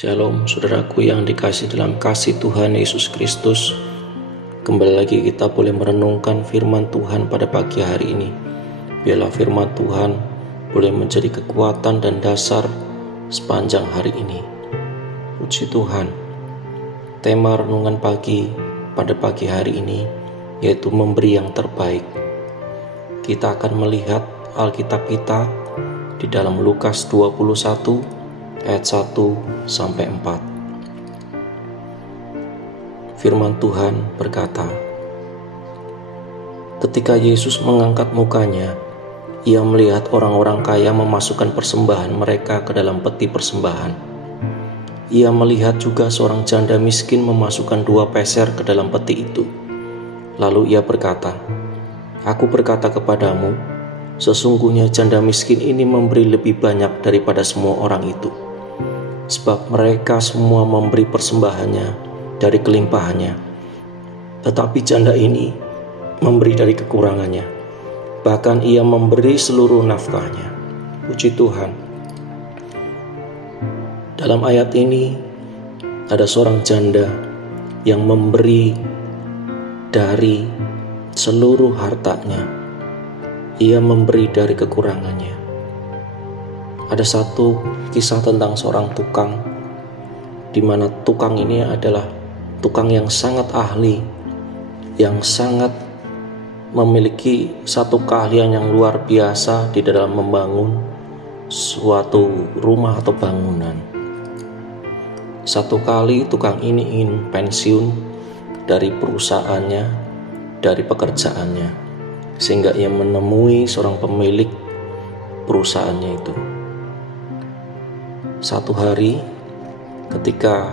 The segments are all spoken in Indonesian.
Shalom saudaraku yang dikasih dalam kasih Tuhan Yesus Kristus. Kembali lagi kita boleh merenungkan firman Tuhan pada pagi hari ini. Biarlah firman Tuhan boleh menjadi kekuatan dan dasar sepanjang hari ini. Puji Tuhan. Tema renungan pagi pada pagi hari ini yaitu memberi yang terbaik. Kita akan melihat Alkitab kita di dalam Lukas 21 ayat 1 sampai 4. Firman Tuhan berkata, ketika Yesus mengangkat mukanya, ia melihat orang-orang kaya memasukkan persembahan mereka ke dalam peti persembahan. Ia melihat juga seorang janda miskin memasukkan 2 peser ke dalam peti itu. Lalu ia berkata, "Aku berkata kepadamu, sesungguhnya janda miskin ini memberi lebih banyak daripada semua orang itu. Sebab mereka semua memberi persembahannya dari kelimpahannya, tetapi janda ini memberi dari kekurangannya. Bahkan ia memberi seluruh nafkahnya." Puji Tuhan. Dalam ayat ini ada seorang janda yang memberi dari seluruh hartanya. Ia memberi dari kekurangannya. Ada satu kisah tentang seorang tukang, di mana tukang ini adalah tukang yang sangat ahli, yang sangat memiliki satu keahlian yang luar biasa di dalam membangun suatu rumah atau bangunan. Satu kali tukang ini ingin pensiun dari perusahaannya, dari pekerjaannya, sehingga ia menemui seorang pemilik perusahaannya itu. Satu hari ketika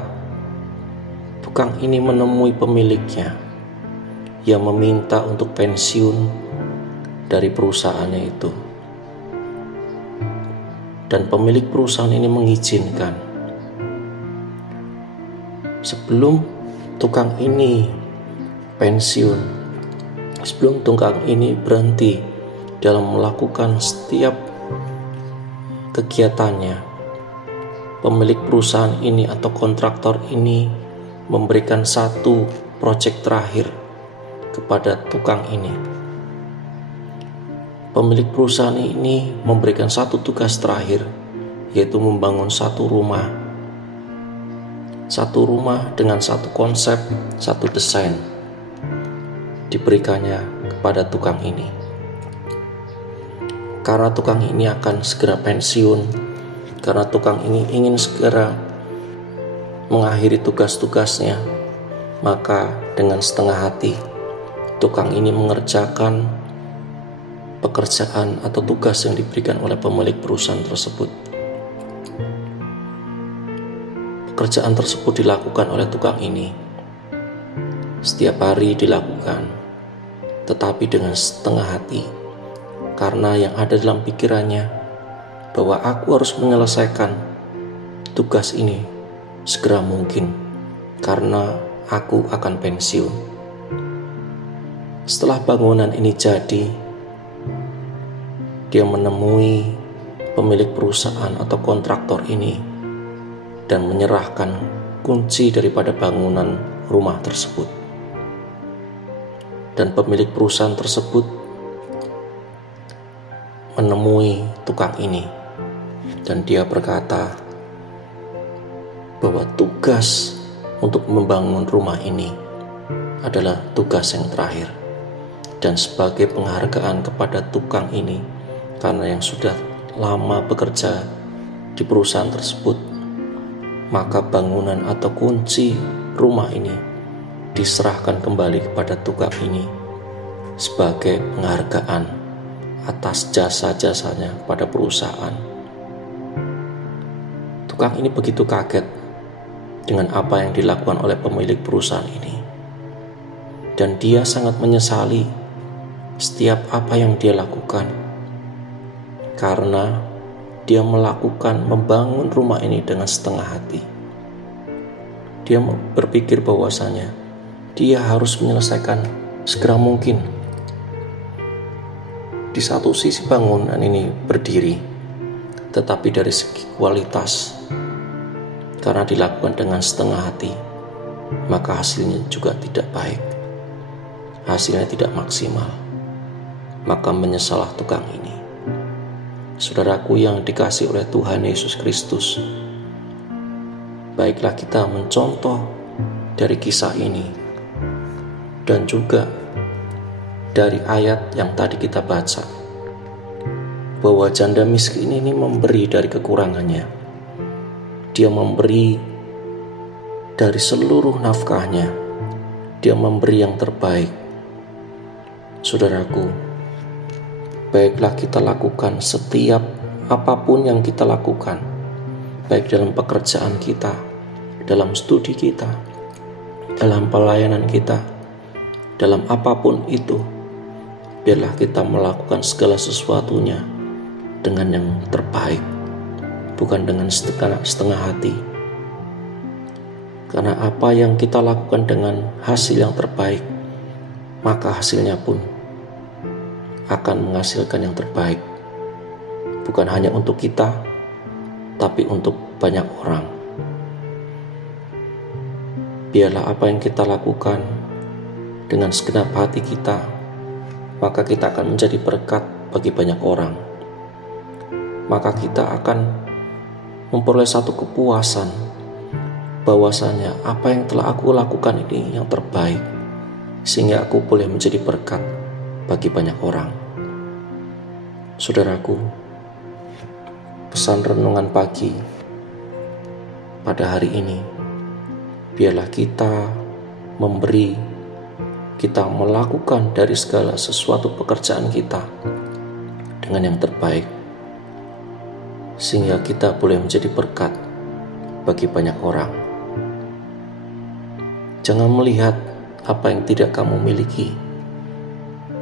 tukang ini menemui pemiliknya, ia meminta untuk pensiun dari perusahaannya itu. Dan pemilik perusahaan ini mengizinkan. Sebelum tukang ini pensiun, sebelum tukang ini berhenti dalam melakukan setiap kegiatannya, pemilik perusahaan ini atau kontraktor ini memberikan satu proyek terakhir kepada tukang ini. Pemilik perusahaan ini memberikan satu tugas terakhir, yaitu membangun satu rumah. Satu rumah dengan satu konsep, satu desain diberikannya kepada tukang ini. Karena tukang ini akan segera pensiun, karena tukang ini ingin segera mengakhiri tugas-tugasnya, maka dengan setengah hati tukang ini mengerjakan pekerjaan atau tugas yang diberikan oleh pemilik perusahaan tersebut. Pekerjaan tersebut dilakukan oleh tukang ini. Setiap hari dilakukan, tetapi dengan setengah hati, karena yang ada dalam pikirannya bahwa aku harus menyelesaikan tugas ini segera mungkin, karena aku akan pensiun. Setelah bangunan ini jadi, dia menemui pemilik perusahaan atau kontraktor ini dan menyerahkan kunci daripada bangunan rumah tersebut. Dan pemilik perusahaan tersebut menemui tukang ini, dan dia berkata bahwa tugas untuk membangun rumah ini adalah tugas yang terakhir. Dan sebagai penghargaan kepada tukang ini, karena yang sudah lama bekerja di perusahaan tersebut, maka bangunan atau kunci rumah ini diserahkan kembali kepada tukang ini sebagai penghargaan atas jasa-jasanya pada perusahaan. Tukang ini begitu kaget dengan apa yang dilakukan oleh pemilik perusahaan ini, dan dia sangat menyesali setiap apa yang dia lakukan, karena dia membangun rumah ini dengan setengah hati. Dia berpikir bahwasanya dia harus menyelesaikan segera mungkin. Di satu sisi bangunan ini berdiri, tetapi dari segi kualitas Karena dilakukan dengan setengah hati, maka hasilnya juga tidak baik. Hasilnya tidak maksimal. Maka menyesalah tukang ini. Saudaraku yang dikasihi oleh Tuhan Yesus Kristus, baiklah kita mencontoh dari kisah ini dan juga dari ayat yang tadi kita baca, bahwa janda miskin ini memberi dari kekurangannya. Dia memberi dari seluruh nafkahnya. Dia memberi yang terbaik. Saudaraku, baiklah kita lakukan setiap apapun yang kita lakukan, baik dalam pekerjaan kita, dalam studi kita, dalam pelayanan kita, dalam apapun itu, biarlah kita melakukan segala sesuatunya dengan yang terbaik, bukan dengan setengah hati. Karena apa yang kita lakukan dengan hasil yang terbaik, maka hasilnya pun akan menghasilkan yang terbaik, bukan hanya untuk kita, tapi untuk banyak orang. Biarlah apa yang kita lakukan dengan segenap hati kita, maka kita akan menjadi berkat bagi banyak orang. Maka kita akan memperoleh satu kepuasan bahwasanya apa yang telah aku lakukan ini yang terbaik, sehingga aku boleh menjadi berkat bagi banyak orang. Saudaraku, pesan renungan pagi pada hari ini, biarlah kita memberi, kita melakukan dari segala sesuatu pekerjaan kita dengan yang terbaik, sehingga kita boleh menjadi berkat bagi banyak orang. Jangan melihat apa yang tidak kamu miliki,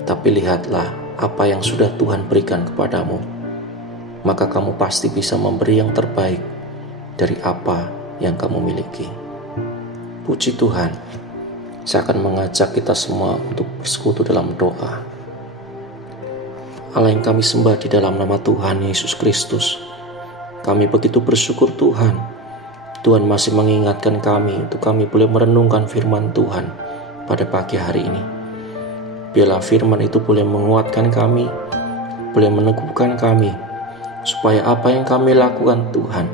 tapi lihatlah apa yang sudah Tuhan berikan kepadamu. Maka kamu pasti bisa memberi yang terbaik dari apa yang kamu miliki. Puji Tuhan. Saya akan mengajak kita semua untuk bersekutu dalam doa. Allah yang kami sembah di dalam nama Tuhan Yesus Kristus, kami begitu bersyukur Tuhan. Tuhan masih mengingatkan kami untuk kami boleh merenungkan firman Tuhan pada pagi hari ini. Biarlah firman itu boleh menguatkan kami, boleh meneguhkan kami, supaya apa yang kami lakukan Tuhan,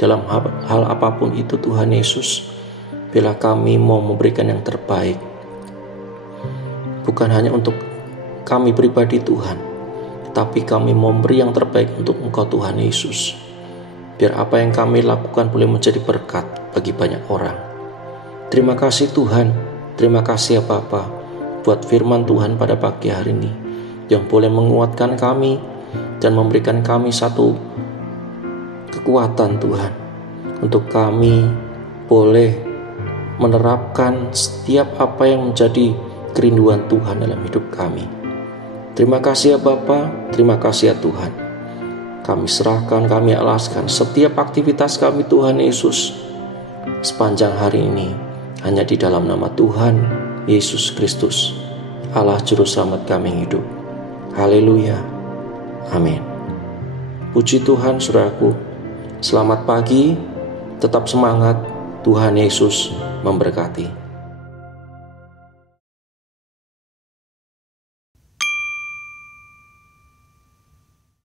dalam hal apapun itu Tuhan Yesus, biarlah kami mau memberikan yang terbaik. Bukan hanya untuk kami pribadi Tuhan, tapi kami mau memberi yang terbaik untuk Engkau Tuhan Yesus. Biar apa yang kami lakukan boleh menjadi berkat bagi banyak orang. Terima kasih Tuhan, terima kasih ya Bapa, buat firman Tuhan pada pagi hari ini, yang boleh menguatkan kami dan memberikan kami satu kekuatan Tuhan, untuk kami boleh menerapkan setiap apa yang menjadi kerinduan Tuhan dalam hidup kami. Terima kasih ya Bapa, terima kasih ya Tuhan. Kami serahkan, kami alaskan setiap aktivitas kami Tuhan Yesus sepanjang hari ini hanya di dalam nama Tuhan Yesus Kristus, Allah Juru Selamat kami hidup. Haleluya. Amin. Puji Tuhan saudaraku. Selamat pagi, tetap semangat. Tuhan Yesus memberkati.